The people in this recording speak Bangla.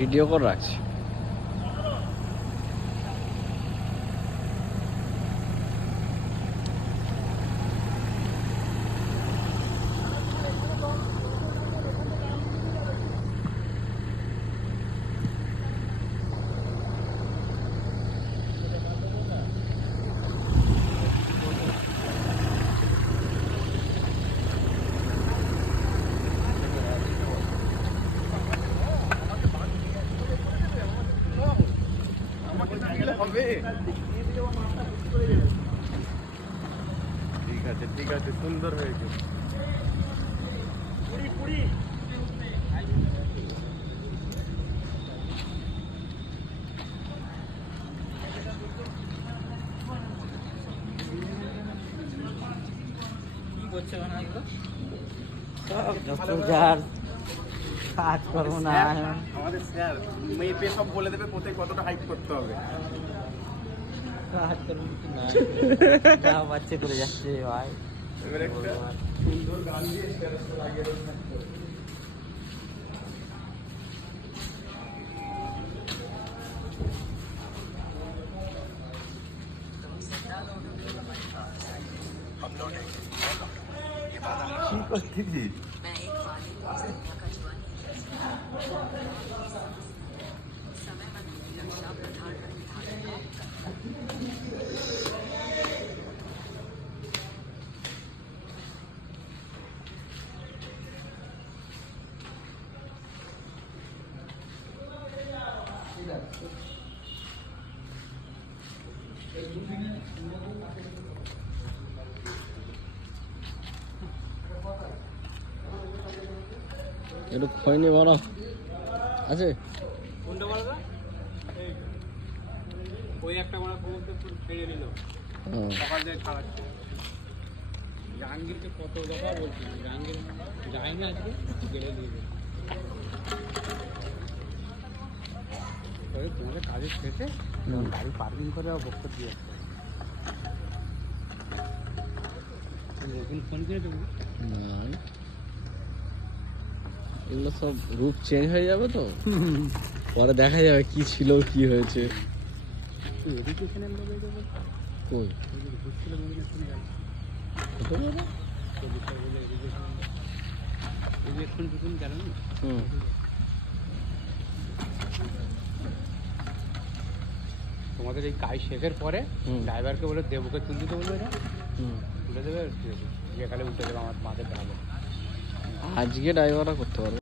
ভিডিও করে রাখছি। ঠিক আছে, সুন্দর হয়েছে। কাজ করবো না আমাদের স্যার মেপে সব বলে দেবে কোথায় কতটা হাইট করতে হবে। কাজ করবো না যা বাচ্চা করে যাচ্ছে ভাই। এবার একটা সুন্দর গান দিয়ে স্ট্যাটাসটা লাগিয়ে দেবো। কি করছিস? একটু খৈনি বড় আছে। কোনটা বলো তো? ওই একটা বড় কবুতর ছেড়ে নিল সকাল থেকে খাওয়াচ্ছে। জাহাঙ্গীরকে কত দফা বলছি, জাহাঙ্গীর যাই না আজকে গেলে দিয়ে দেবে। তোমাদের কাজের শেষে গাড়ি পার্কিং করে বক্তব্য দিয়ে আসছে। এখন ফোন করে দেবো না, এগুলো সব রূপ চেঞ্জ হয়ে যাবে তো, পরে দেখা যাবে কি ছিল কি হয়েছে। এডুকেশনের লোক এই যাবে কই ঘুরছিল এডুকেশন গেল কত বড়? এডুকেশন টুকুন গেল না। তোমাদের এই কাজ শেষের পরে ড্রাইভারকে বলে দেবুকে তুলতে তো বলবে, তুলে দেবে, যেখানে উঠে দেবে আমার মাথায়। আজকে ড্রাইভাররা করতে পারবে।